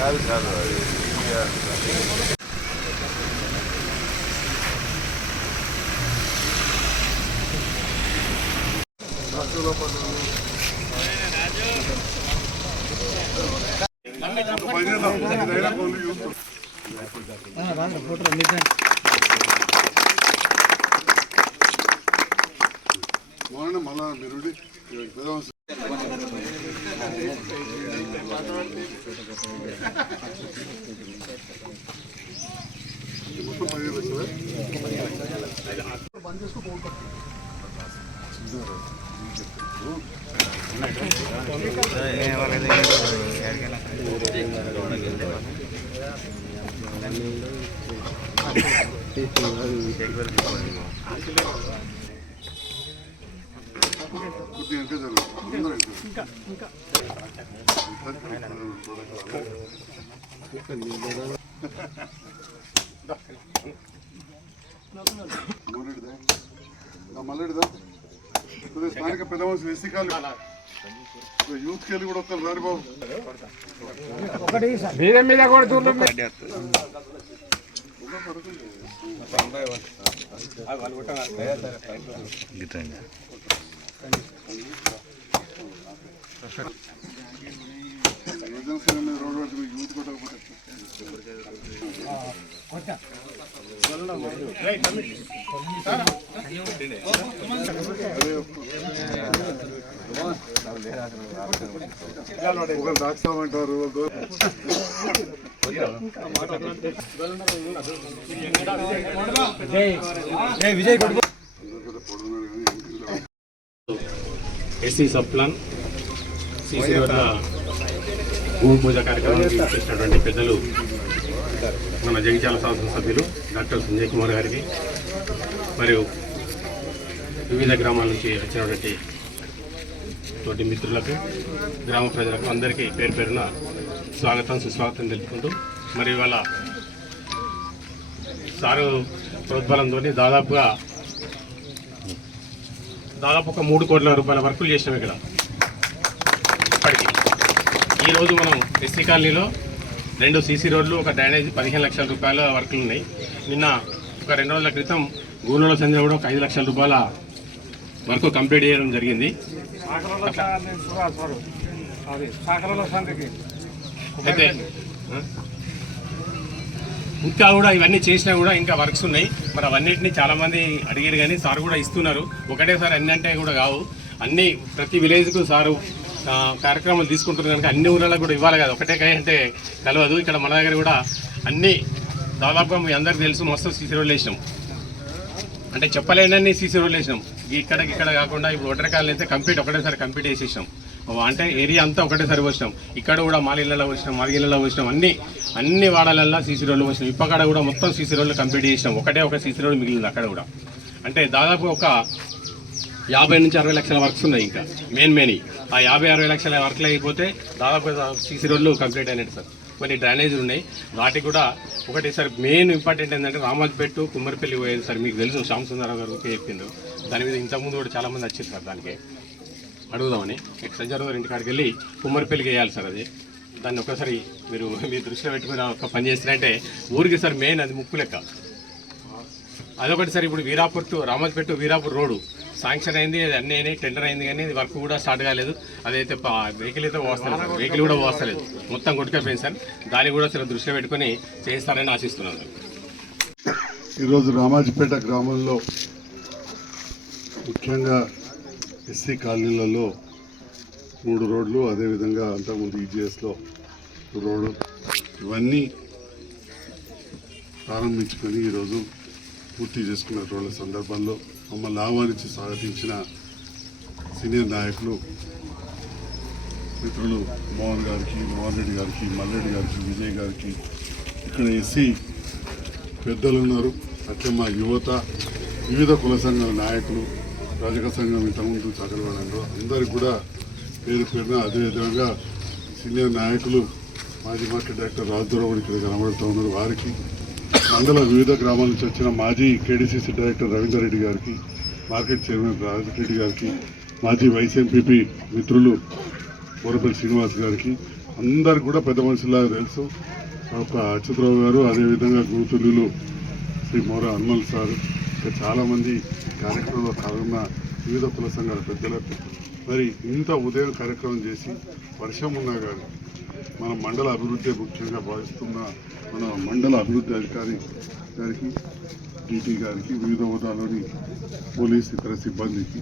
కాదు కాదు మళ్ళా మీరు మల్లెడిదా స్థానిక పెద్ద మనుషులు ఎస్సీకాలు యూత్ కెళ్ళి కూడా వస్తారు రాని బాబు మీద యోజన మీద రోడ్డు పడితే మీకు యూత్ కొట్టకపోతే ఒకరు దాస్తామంటారు ఎస్సీ సబ్ ప్లాన్ సిసి వద్ద భూమి పూజ కార్యక్రమానికి చేసినటువంటి పెద్దలు మన జగిత్యాల శాసనసభ్యులు డాక్టర్ సంజయ్ కుమార్ గారికి మరియు వివిధ గ్రామాల నుంచి వచ్చినటువంటి తోటి మిత్రులకు గ్రామ ప్రజలకు అందరికీ పేరు పేరున స్వాగతం సుస్వాగతం తెలుపుకుంటూ మరి ఇవాళ సారు ప్రోద్బలంతో దాదాపు ఒక 3 కోట్ల రూపాయల వర్కులు చేసినాం ఇక్కడ ఇప్పటికీ. ఈరోజు మనం ఎస్సీ కాలనీలో 2 సీసీ రోడ్లు, ఒక డ్రైనేజీ 15 లక్షల రూపాయల వర్కులు ఉన్నాయి. నిన్న ఒక 2 రోజుల క్రితం గూనూల సంజయ్ కూడా ఒక 5 లక్షల రూపాయల వర్క్ కంప్లీట్ చేయడం జరిగింది. అయితే ఇంకా కూడా ఇవన్నీ చేసినా కూడా ఇంకా వర్క్స్ ఉన్నాయి. మరి అవన్నిటిని చాలామంది అడిగారు కానీ సార్ కూడా ఇస్తున్నారు. ఒకటేసారి అన్ని అంటే కూడా కావు, అన్ని ప్రతి విలేజ్కు సారు కార్యక్రమాలు తీసుకుంటున్నారు కనుక అన్ని ఊళ్ళకు కూడా ఇవ్వాలి కదా, ఒకటే అంటే కలవదు. ఇక్కడ మన దగ్గర కూడా అన్ని దాదాపుగా మీ అందరికీ తెలుసు, మొత్తం సీసీ రోడ్లు వేసినాం. అంటే చెప్పలేనన్ని సీసీ రోడ్లు వేసినాం. ఇక్కడ కాకుండా ఇప్పుడు ఒటరకాయలు అయితే ఒకటేసారి కంప్లీట్ చేసేసినాం. అంటే ఏరియా అంతా ఒకటేసారి వచ్చినాం. ఇక్కడ కూడా మాలిళ్ళలో వచ్చినాం, మాలిగిళ్ళలో వచ్చినాం, అన్ని వాడాలల్లో సీసీ రోడ్లు వచ్చినాం. ఇప్పక్కడ కూడా మొత్తం సీసీ రోడ్లు కంప్లీట్ చేసినాం. ఒక సీసీ రోడ్డు మిగిలింది అక్కడ కూడా. అంటే దాదాపు ఒక 50 నుంచి 60 లక్షల వర్క్స్ ఉన్నాయి. ఇంకా మెయిన్ ఆ 50-60 లక్షల వర్క్లు అయిపోతే దాదాపు సీసీ రోడ్లు కంప్లీట్ అయినట్టు సార్. కొన్ని డ్రైనేజీలు ఉన్నాయి, వాటికి కూడా ఒకటేసారి మెయిన్ ఇంపార్టెంట్ ఏంటంటే రామాజ్పేట కుమ్మరిపల్లి పోయేది సార్. మీకు తెలుసు, శ్యామ్ సుందరరావు గారు చెప్పిండ్రు. దాని మీద ఇంతకుముందు కూడా చాలామంది వచ్చారు సార్. దానికి అడుగుదామని సంజయ్ గారు ఇంటికాడికి వెళ్ళి కుమ్మరిపల్లికి వేయాలి సార్. అది దాన్ని ఒకసారి మీరు మీ దృష్టిలో పెట్టుకుని ఒక పని చేస్తారంటే ఊరికి సార్ మెయిన్ అది ముక్కు లెక్క. అదొకటి సార్. ఇప్పుడు Veerapur to Ramajpet Veerapur road sanction అయింది, అది అన్నీ అయినాయి, టెండర్ అయింది, కానీ వర్క్ కూడా స్టార్ట్ కాలేదు. అదైతే వెహికల్ అయితే పోస్తలేదు సార్, వెహికల్ కూడా పోస్తలేదు, మొత్తం కొట్టుకపోయింది సార్. దాన్ని కూడా సార్ దృష్టిలో పెట్టుకొని చేస్తారని ఆశిస్తున్నాను సార్. ఈరోజు రామాజపేట గ్రామంలో ముఖ్యంగా ఎస్సీ కాలనీలలో 3 రోడ్లు, అదేవిధంగా అంతకుముందు ఈజీఎస్లో రోడ్డు, ఇవన్నీ ప్రారంభించుకొని ఈరోజు పూర్తి చేసుకున్న రోడ్ల సందర్భంలో మమ్మల్ని ఆహ్వానించి స్వాగతించిన సీనియర్ నాయకులు మిత్రులు మోహన్ రెడ్డి గారికి, మల్లెడ్డి గారికి, విజయ్ గారికి, ఇక్కడ ఎస్సీ పెద్దలు ఉన్నారు, అట్లే మా యువత, వివిధ కుల సంఘాల నాయకులు, రజక సంఘం ఇంతకుముందు చదవడంలో అందరికి కూడా పేరు పేరున, అదేవిధంగా సీనియర్ నాయకులు మాజీ మార్కెట్ డైరెక్టర్ రాజురావు ఇక్కడ కనబడుతూ ఉన్నారు, వారికి, మండల వివిధ గ్రామాల నుంచి వచ్చిన మాజీ కేడీసీసీ డైరెక్టర్ రవీందర్ రెడ్డి గారికి, మార్కెట్ చైర్మన్ రాజరెడ్డి గారికి, మాజీ వైస్ ఎంపీపీ మిత్రులు బోరపల్లి శ్రీనివాస్ గారికి, అందరికి కూడా పెద్ద మనుషులాగా తెలుసు. ఒక అచ్యుతరావు గారు, అదేవిధంగా గురుతుల్యులు శ్రీ మోర హనుమల్ సారు, ఇంకా చాలామంది కార్యక్రమంలో పాల్గొన్న వివిధ కుల సంఘాల పెద్దలకు మరి ఇంత ఉదయం కార్యక్రమం చేసి వర్షం ఉన్నా కానీ మన మండల అభివృద్ధి ముఖ్యంగా భావిస్తున్న మన మండల అభివృద్ధి అధికారి గారికి, డీటీ గారికి, వివిధ హోదాలోని పోలీస్ ఇతర సిబ్బందికి,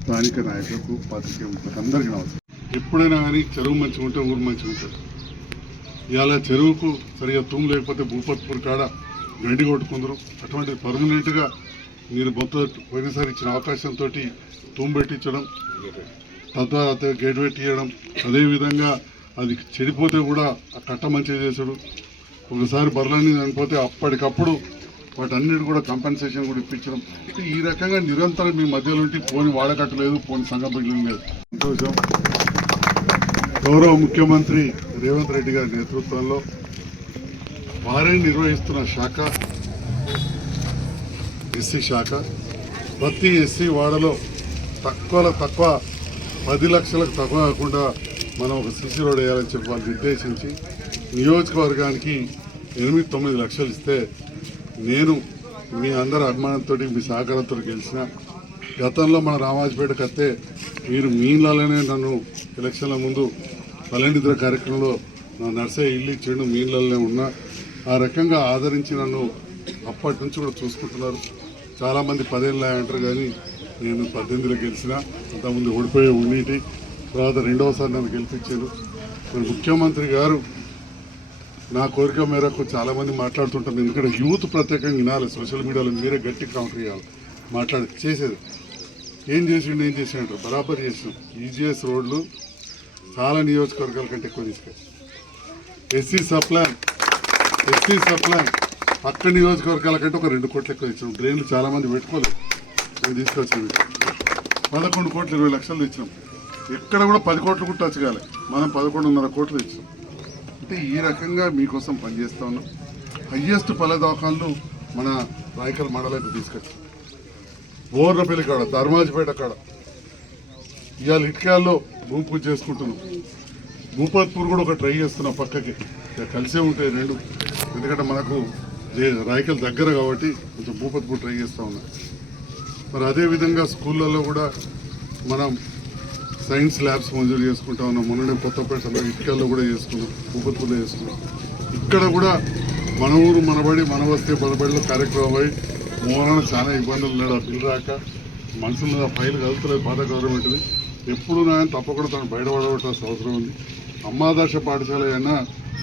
స్థానిక నాయకులకు, పాత్రికేయులకు అందరికీ నమస్కారం. ఎప్పుడైనా కానీ చెరువు మంచిగా ఉంటే ఊరు మంచిగా ఉంటుంది. ఇవాళ చెరువుకు సరిగా తూము లేకపోతే భూపత్పూర్ కాడ గండి కొట్టుకుందరు. అటువంటి పర్మనెంట్గా మీరు మొత్తం పోయినసారి ఇచ్చిన అవకాశంతో తూము పెట్టించడం, తద్వారా గేట్ పెట్టియడం, అదేవిధంగా అది చెడిపోతే కూడా ఆ కట్ట మంచిగా చేసాడు. ఒకసారి బర్రెలన్నీ చనిపోతే అప్పటికప్పుడు వాటన్నిటి కూడా కంపెన్సేషన్ కూడా ఇప్పించడం. ఈ రకంగా నిరంతరం మీ మధ్యలో ఉంటే పోని వాడకట్టలేదు, పోని సంఘ బిడ్డలు లేదు. సంతోషం. గౌరవ ముఖ్యమంత్రి రేవంత్ రెడ్డి గారి నేతృత్వంలో వారే నిర్వహిస్తున్న శాఖ ఎస్సీ శాఖ. ప్రతి ఎస్సీ వాడలో తక్కువలో తక్కువ 10 లక్షలకు తక్కువ కాకుండా మనం ఒక సిసి రోడ్ వేయాలని చెప్పి వాళ్ళు నిర్దేశించి నియోజకవర్గానికి 8-9 లక్షలు ఇస్తే నేను మీ అందరి అభిమానంతో మీ సహకారంతో గెలిచిన. గతంలో మన రామాజపేటకు వస్తే మీరు మీ ఇళ్ళలోనే నన్ను ఎలక్షన్ల ముందు పల్లెనిద్ర కార్యక్రమంలో నా నర్సే ఇల్లు ఇచ్చాడు, మీ ఇళ్ళలోనే ఉన్నా. ఆ రకంగా ఆదరించి నన్ను అప్పటి నుంచి కూడా చూసుకుంటున్నారు. చాలామంది 10 ఏళ్ళు అంటారు కానీ నేను 18లో గెలిచిన. అంతకుముందు ఓడిపోయే ఉన్నీటి తర్వాత రెండవసారి నన్ను గెలిపించారు. మరి ముఖ్యమంత్రి గారు నా కోరిక మేరకు చాలామంది మాట్లాడుతుంటారు. ఎందుకంటే యూత్ ప్రత్యేకంగా వినాలి. సోషల్ మీడియాలో మీరే గట్టి కౌంటర్ ఇవ్వాలి. చేసేది ఏం చేసిండు బరాబర్ చేసినాం. ఈజీఎస్ రోడ్లు చాలా నియోజకవర్గాల కంటే ఎక్కువ తీసుకొచ్చి ఎస్సీ సప్లాన్ పక్క నియోజకవర్గాల కంటే ఒక 2 కోట్లు ఎక్కువ ఇచ్చినాం. డ్రైన్లు చాలామంది పెట్టుకోలేదు, మేము తీసుకొచ్చింది 11 కోట్లు 20 లక్షలు ఇచ్చినాం. ఎక్కడ కూడా 10 కోట్లు కూడా టచ్ కాలే, మనం 11.5 కోట్లు ఇచ్చినాం. అంటే ఈ రకంగా మీకోసం పనిచేస్తా ఉన్నాం. హయ్యెస్ట్ పల్లె దవాఖాన్లు మన రాయకల్ మండలానికి తీసుకొచ్చాం. బోర్నపల్లి కాడ, ధర్మాజిపేట కాడ, ఇవాళ ఇటుకాల్లో భూమి పూజ చేసుకుంటున్నాం. భూపత్పూర్ కూడా ఒక ట్రై చేస్తున్నాం పక్కకి, కలిసే ఉంటాయి 2. ఎందుకంటే మనకు రాయకల్ దగ్గర కాబట్టి కొంచెం భూపత్పూర్ ట్రై చేస్తూ ఉన్నాం. మరి అదేవిధంగా స్కూళ్ళల్లో కూడా మనం సైన్స్ ల్యాబ్స్ మంజూరు చేసుకుంటా ఉన్నాం. మొన్ననే కొత్తపేటలో ఇటుకల్లో కూడా చేసుకున్నాం, భూపత్పూర్లో చేసుకున్నాం. ఇక్కడ కూడా మన ఊరు మనబడి మన వస్తే బలబడిలో కార్యక్రమం అయి మోహన చాలా ఇబ్బందులు ఉన్నాడు. ఆ బిల్లు రాక మనుషులు ఆ ఫైల్ కలుగుతలేదు. పాత గవర్నమెంట్ది ఎప్పుడు నాయన తప్పకుండా తను బయటపడవలసిన అవసరం ఉంది. అమ్మాదర్శ పాఠశాల అయినా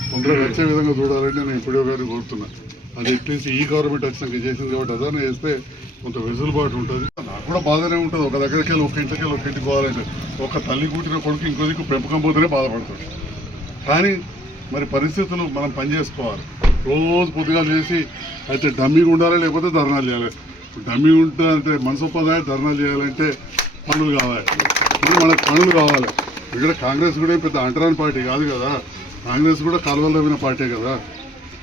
తొందరగా వచ్చే విధంగా చూడాలని నేను ఎంపీడీఓ గారిని కోరుతున్నా. అది ఎట్లీస్ట్ ఈ గవర్నమెంట్ వచ్చినాక చేసింది కాబట్టి అదన్నా చేస్తే కొంత వెసులుబాటు ఉంటుంది. నాకు కూడా బాధనే ఉంటుంది. ఒక దగ్గరికి వెళ్ళి ఒక ఇంటికి వెళ్ళి ఒక ఇంటికి పోవాలంటే ఒక తల్లి కూటిన కొడుకు ఇంకో దిక్కు పెంపకం పోతేనే బాధపడుతుంది. కానీ మరి పరిస్థితులు మనం పనిచేసుకోవాలి. రోజు పొద్దుగా చేసి అయితే డమ్మీగా ఉండాలి, లేకపోతే ధర్నాలు చేయాలి. డమ్మీ ఉంటుందంటే మనసొప్పదాయ ధర్నాలు చేయాలంటే పనులు కావాలి. ఇప్పుడు మనకు పనులు కావాలి. ఇక్కడ కాంగ్రెస్ కూడా పెద్ద అంటరాని పార్టీ కాదు కదా. కాంగ్రెస్ కూడా కాలువలు తవ్విన పార్టీ కదా.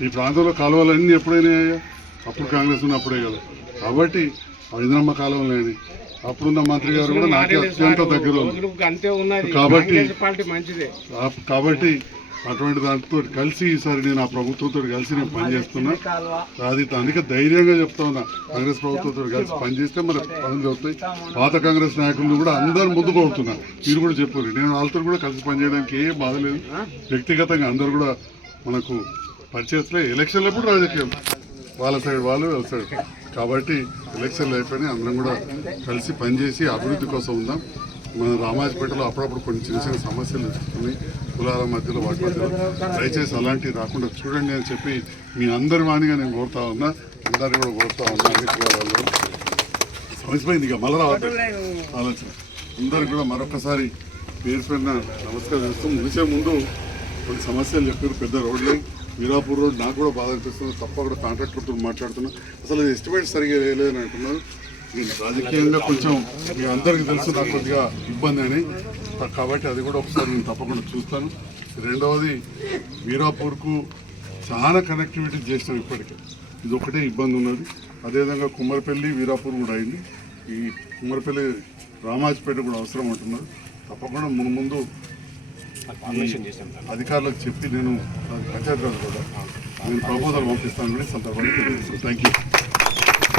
ఈ ప్రాంతంలో కాలువలన్నీ ఎప్పుడైనా అప్పుడు కాంగ్రెస్ ఉన్నప్పుడే కదా. కాబట్టి ఇంద్రమ్మ కాలువలేని అప్పుడున్న మంత్రి గారు కూడా నాకే అత్యంత దగ్గర కాబట్టి అటువంటి దాంతో కలిసి ఈసారి నేను ఆ ప్రభుత్వంతో కలిసి నేను పనిచేస్తున్నా. అది అందుకే ధైర్యంగా చెప్తా ఉన్నా, కాంగ్రెస్ ప్రభుత్వంతో కలిసి పనిచేస్తే మన పనులు అవుతాయి. పాత కాంగ్రెస్ నాయకులను కూడా అందరూ ముందుకు అవుతున్నా. మీరు కూడా చెప్పారు, నేను వాళ్ళతో కూడా కలిసి పనిచేయడానికి ఏం బాధ లేదు. వ్యక్తిగతంగా అందరూ కూడా మనకు పనిచేస్తలే. ఎలక్షన్లప్పుడు రాజకీయం వాళ్ళ సైడ్ వాళ్ళు వాళ్ళ సైడ్ కాబట్టి ఎలక్షన్లు అయిపోయినాయి. అందరం కూడా కలిసి పనిచేసి అభివృద్ధి కోసం ఉందాం. మన రామాజపేటలో అప్పుడప్పుడు కొన్ని చిన్న చిన్న సమస్యలు ఉన్నాయి కులాల మధ్యలో, వాటి మధ్యలో. దయచేసి అలాంటివి రాకుండా చూడండి అని చెప్పి మీ అందరి వాణిగా నేను కోరుతా ఉన్నా. అందరినీ కూడా కోరుతా ఉన్నా. అన్ని కులాలలో సమస్యపోయింది, ఇక మళ్ళీ రావద్దు ఆలోచన. అందరికి కూడా మరొకసారి పేరు పైన నమస్కారం చేస్తూ ముగిసే ముందు కొన్ని సమస్యలు చెప్పారు. పెద్ద రోడ్లు, వీరాపూర్ రోడ్ నాకు కూడా బాధ అనిపిస్తుంది. తప్పకుండా కాంట్రాక్టర్తో మాట్లాడుతున్నా. అసలు ఎస్టిమేట్ సరిగా వేయలేదని అంటున్నారు. రాజకీయంగా కొంచెం మీ అందరికీ తెలుసు నాకు కొద్దిగా ఇబ్బంది అని, కాబట్టి అది కూడా ఒకసారి నేను తప్పకుండా చూస్తాను. రెండవది, వీరాపూర్కు చాలా కనెక్టివిటీ చేస్తాం ఇప్పటికే. ఇది ఒకటే ఇబ్బంది ఉన్నది. అదేవిధంగా కుమ్మరపల్లి వీరాపూర్ కూడా అయింది. ఈ కుమ్మరపల్లి రామాజపేట కూడా అవసరం అంటున్నారు. తప్పకుండా ముందు పర్మిషన్ చేసాం సార్. అధికారులకు చెప్పి నేను పంచాయతీరాజ్ కూడా నేను ప్రపోజల్ పంపిస్తాను కూడా సందర్భంగా తెలియజేస్తాను. Thank you.